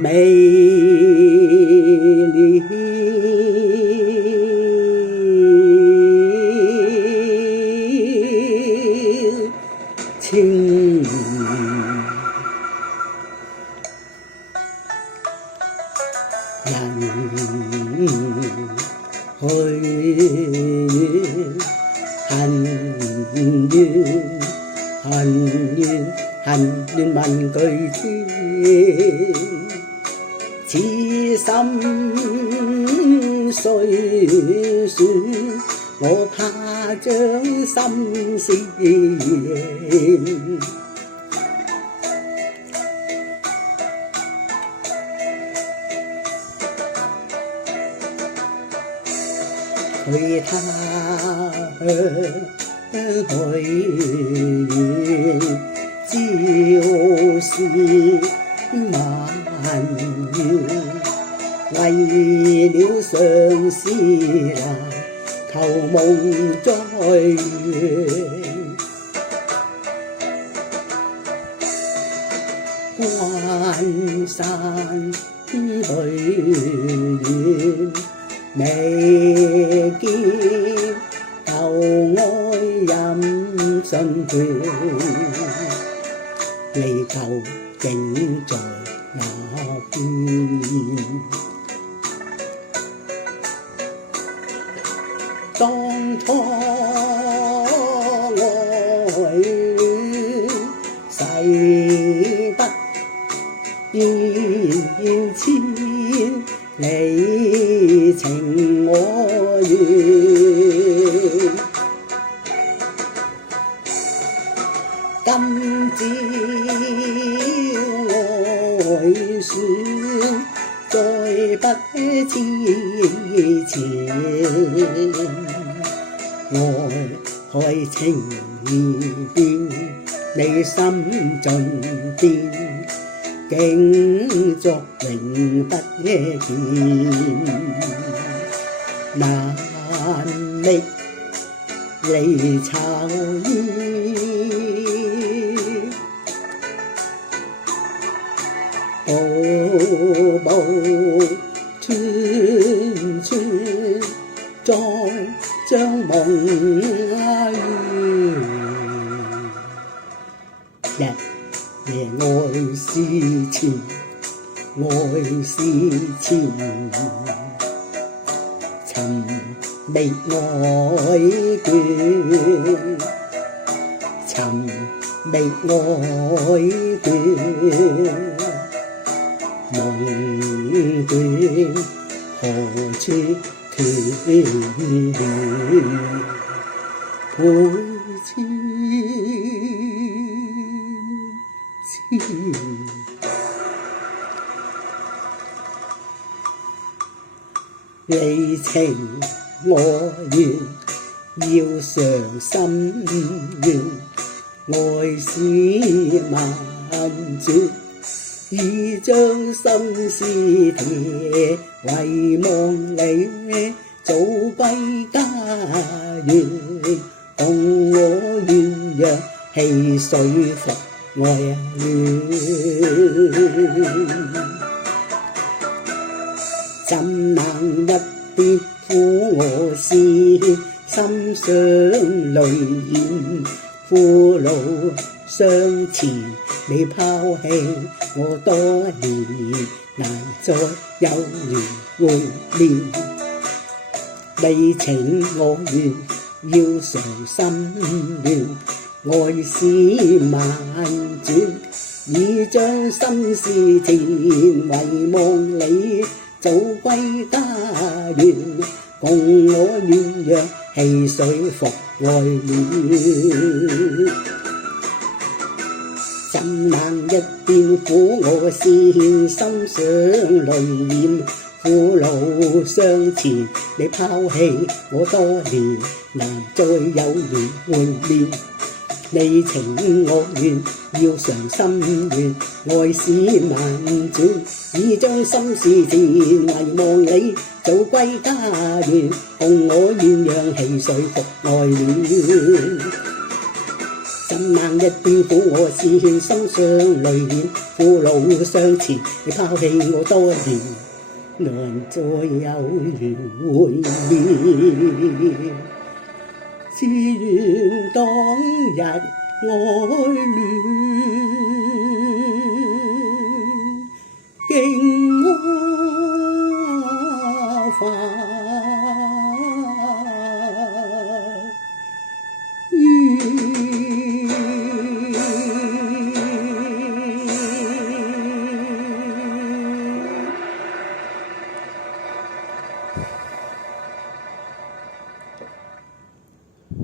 美麗情人去恨怨恨怨恨怨問句天，此心雖損，我怕將心事去他鄉去遠，朝思晚怨，為了相思難，求夢再圓。關山去遠，未見舊愛飲信團，離舊竟在那邊。當初愛戀，誓不變遷，你情我願。今朝愛損，再不痴纏，愛海情意變，你心盡變，竟作永不見，難覓離巢衣，步步串串，再將夢圓。日夜愛思前，愛思前，尋覓愛眷，尋覓愛眷，夢斷何處斷？倍千千，你情我願，要償心願，愛是萬絕，已將心事鐵，遺忘你早歸家園，共我鴛鴦戲水復愛戀。怎能一別苦我思，心上淚染，父老相持你拋棄我多年，難再有緣會面。你情我願，要償心願，愛是萬轉，已將心事填，遺忘你早歸家園，共我鴛鴦戲水復愛戀。怎能一邊苦我思，心上淚染，父老相纏你拋棄我多年，難再有緣會面。你情我願，要償心願，愛是萬轉，已將心事填，遺忘你早歸家園，共我鴛鴦戲水復愛戀。怎能一邊苦我思牽，心上淚染，父老雙前，你拋棄我多年，難再有緣會面。只願當日愛戀。